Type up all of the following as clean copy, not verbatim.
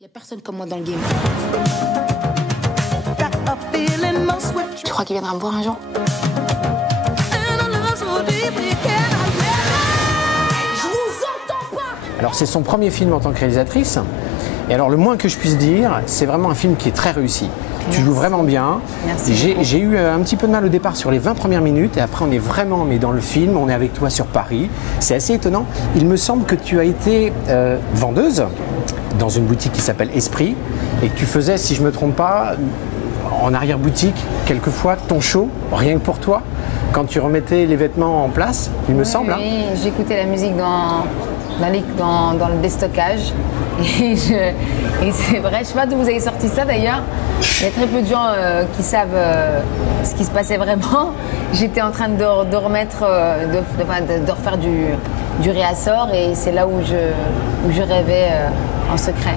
Il n'y a personne comme moi dans le game. Tu crois qu'il viendra me voir un jour? Je vous entends pas! Alors c'est son premier film en tant que réalisatrice. Et alors le moins que je puisse dire, c'est vraiment un film qui est très réussi. Tu joues vraiment bien. J'ai eu un petit peu de mal au départ sur les 20 premières minutes et après on est vraiment dans le film, on est avec toi sur Paris. C'est assez étonnant. Il me semble que tu as été vendeuse dans une boutique qui s'appelle Esprit et que tu faisais, si je ne me trompe pas, en arrière-boutique, quelquefois, ton show, rien que pour toi, quand tu remettais les vêtements en place, il me semble. Oui, hein. J'écoutais la musique dans le déstockage. Et c'est vrai, je ne sais pas d'où vous avez sorti ça d'ailleurs. Il y a très peu de gens qui savent ce qui se passait vraiment. J'étais en train de remettre, de refaire du réassort et c'est là où je rêvais en secret.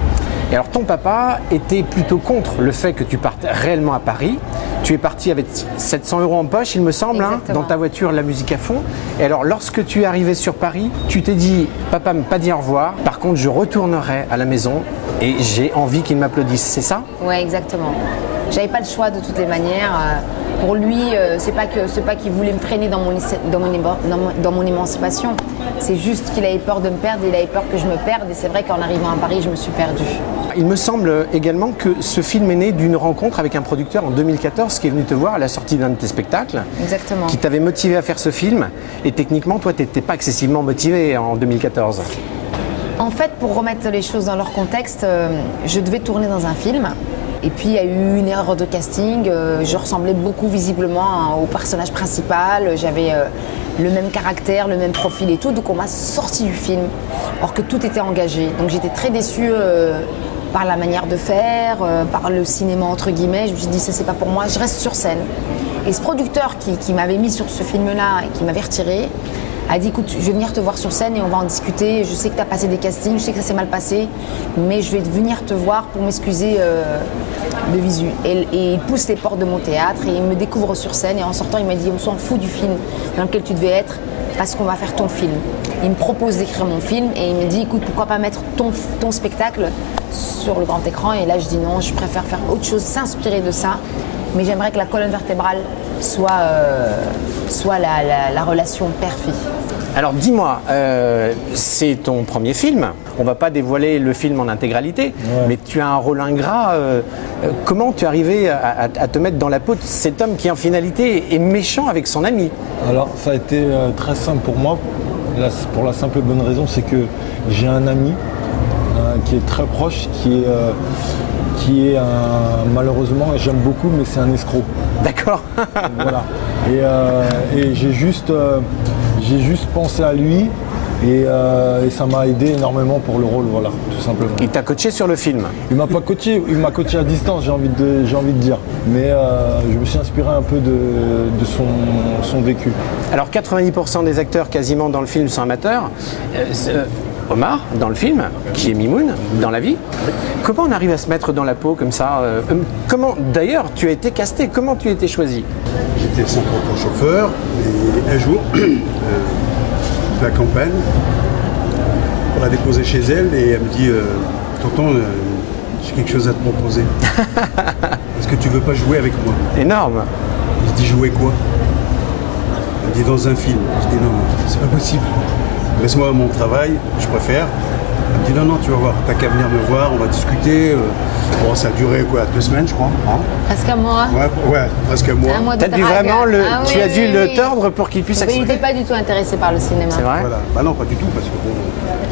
Et alors ton papa était plutôt contre le fait que tu partes réellement à Paris. Tu es parti avec 700 € en poche, il me semble, hein, dans ta voiture, la musique à fond. Et alors lorsque tu es arrivé sur Paris, tu t'es dit, papa m'a pas dit au revoir, par contre je retournerai à la maison et j'ai envie qu'il m'applaudisse, c'est ça? Oui, exactement. J'avais pas le choix de toutes les manières. Pour lui, c'est pas qu'il voulait me freiner dans mon émancipation. C'est juste qu'il avait peur de me perdre, il avait peur que je me perde. Et c'est vrai qu'en arrivant à Paris, je me suis perdue. Il me semble également que ce film est né d'une rencontre avec un producteur en 2014 qui est venu te voir à la sortie d'un de tes spectacles. Exactement. Qui t'avait motivé à faire ce film. Et techniquement, toi, tu n'étais pas excessivement motivé en 2014. En fait, pour remettre les choses dans leur contexte, je devais tourner dans un film. Et puis il y a eu une erreur de casting, je ressemblais beaucoup visiblement au personnage principal, j'avais le même caractère, le même profil et tout, donc on m'a sorti du film, alors que tout était engagé. Donc j'étais très déçue par la manière de faire, par le cinéma entre guillemets, je me suis dit ça c'est pas pour moi, je reste sur scène. Et ce producteur qui m'avait mis sur ce film-là et qui m'avait retiré, a dit écoute, je vais venir te voir sur scène et on va en discuter. Je sais que tu as passé des castings, je sais que ça s'est mal passé, mais je vais venir te voir pour m'excuser de visu. Et il pousse les portes de mon théâtre et il me découvre sur scène et en sortant il m'a dit on s'en fout du film dans lequel tu devais être parce qu'on va faire ton film. Il me propose d'écrire mon film et il me dit écoute, pourquoi pas mettre ton spectacle sur le grand écran. Et là je dis non, je préfère faire autre chose, s'inspirer de ça, mais j'aimerais que la colonne vertébrale soit la relation père-fille. Alors dis-moi, c'est ton premier film, on va pas dévoiler le film en intégralité, mais tu as un rôle ingrat. Comment tu es arrivé à te mettre dans la peau de cet homme qui en finalité est méchant avec son ami? Alors ça a été très simple pour moi, pour la simple et bonne raison, c'est que j'ai un ami qui est très proche, qui est malheureusement, j'aime beaucoup, mais c'est un escroc. D'accord. Voilà. Et j'ai juste pensé à lui et ça m'a aidé énormément pour le rôle, voilà, tout simplement. Il t'a coaché sur le film? Il m'a pas coaché, il m'a coaché à distance, j'ai envie de dire. Mais je me suis inspiré un peu de son vécu. Alors 90% des acteurs quasiment dans le film sont amateurs. Omar, dans le film, qui est Mimoun, dans la vie. Comment on arrive à se mettre dans la peau comme ça? Comment, d'ailleurs, tu as été casté, comment tu as été choisi? J'étais son propre chauffeur et un jour, de la campagne, on l'a déposée chez elle et elle me dit tonton, j'ai quelque chose à te proposer. Est-ce que tu veux pas jouer avec moi? Énorme. Je dis jouer quoi? Elle me dit dans un film. Je dis non, c'est pas possible. Laisse-moi mon travail, je préfère. Elle me dit non, tu vas voir, t'as qu'à venir me voir, on va discuter. Bon, ça a duré quoi, 2 semaines, je crois. Hein, presque un mois. Ouais, presque un mois. Tu as dû le tordre pour qu'il puisse accepter. Il n'était pas du tout intéressé par le cinéma. C'est vrai? Voilà. Bah non, pas du tout, parce que bon,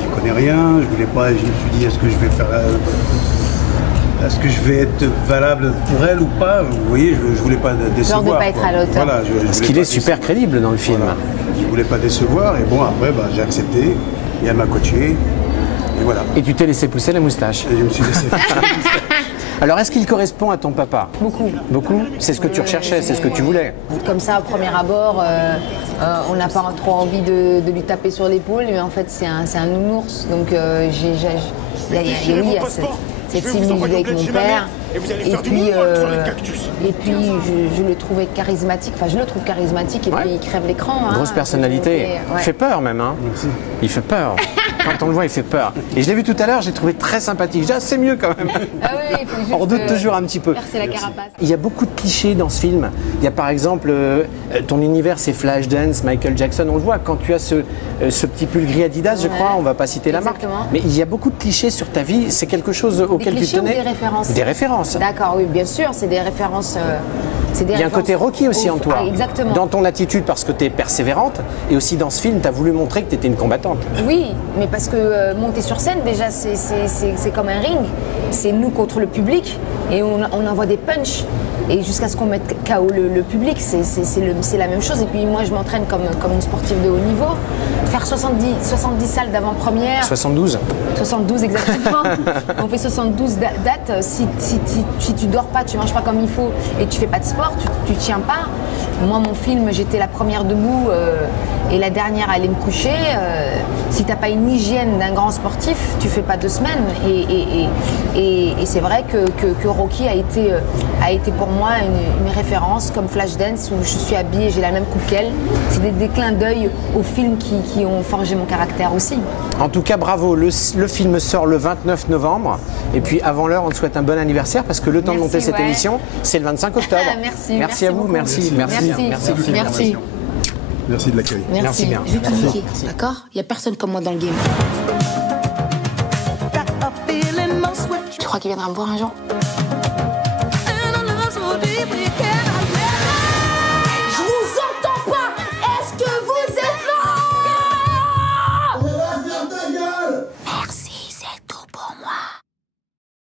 je connais rien, je voulais pas, je me suis dit, est-ce que je vais faire. Est-ce que je vais être valable pour elle ou pas? Vous voyez, je voulais pas décevoir. Peur de pas être à l'auteur. Voilà, parce qu'il est super crédible dans le film. Voilà. Je voulais pas décevoir et bon après j'ai accepté et elle m'a coaché et voilà. Et tu t'es laissé pousser la moustache. Et je me suis laissé pousser la moustache. Alors est-ce qu'il correspond à ton papa? Beaucoup. Beaucoup? C'est ce que tu recherchais, c'est ce que tu voulais? Comme ça, au premier abord, on n'a pas trop envie de lui taper sur l'épaule, mais en fait c'est un nounours, donc il y a cette similitude avec mon père. Et puis je le trouvais charismatique, enfin je le trouve charismatique et puis il crève l'écran. Grosse personnalité, il fait peur même. Merci. Il fait peur. Quand on le voit, il fait peur. Et je l'ai vu tout à l'heure, j'ai trouvé très sympathique. J'ai dit, c'est mieux quand même. Ah oui, il faut juste On redoute toujours un petit peu. percer la carapace. Il y a beaucoup de clichés dans ce film. Il y a par exemple, ton univers c'est Flashdance, Michael Jackson. On le voit quand tu as ce petit pull gris Adidas, je crois, on va pas citer la marque. Exactement. Mais il y a beaucoup de clichés sur ta vie. C'est quelque chose auquel tu tenais. Ou des références? Des références. D'accord, oui, bien sûr, c'est des références. Il y a un côté Rocky aussi en toi. Ah, exactement. Dans ton attitude, parce que tu es persévérante. Et aussi dans ce film, tu as voulu montrer que tu étais une combattante. Oui, mais parce que monter sur scène, déjà, c'est comme un ring. C'est nous contre le public et on envoie des punchs. Et jusqu'à ce qu'on mette KO le public, c'est la même chose. Et puis moi, je m'entraîne comme une sportive de haut niveau. Faire 70 salles d'avant-première. 72 72 exactement. On fait 72 dates. Si tu dors pas, tu manges pas comme il faut et tu fais pas de sport, tu tiens pas. Moi, mon film, j'étais la première debout et la dernière à aller me coucher. Si t'as pas une hygiène d'un grand sportif, tu fais pas 2 semaines. Et c'est vrai que Rocky a été pour moi une référence comme Flashdance où je suis habillée, j'ai la même coupe qu'elle. C'est des clins d'œil aux films qui ont forgé mon caractère aussi. En tout cas, bravo. Le film sort le 29 novembre. Et puis avant l'heure, on te souhaite un bon anniversaire parce que le temps de monter cette émission, c'est le 25 octobre. Merci à vous. beaucoup. Merci. Merci de l'accueil. Merci bien. Je vais t'expliquer, d'accord? Il n'y a personne comme moi dans le game. Tu crois qu'il viendra me voir un jour?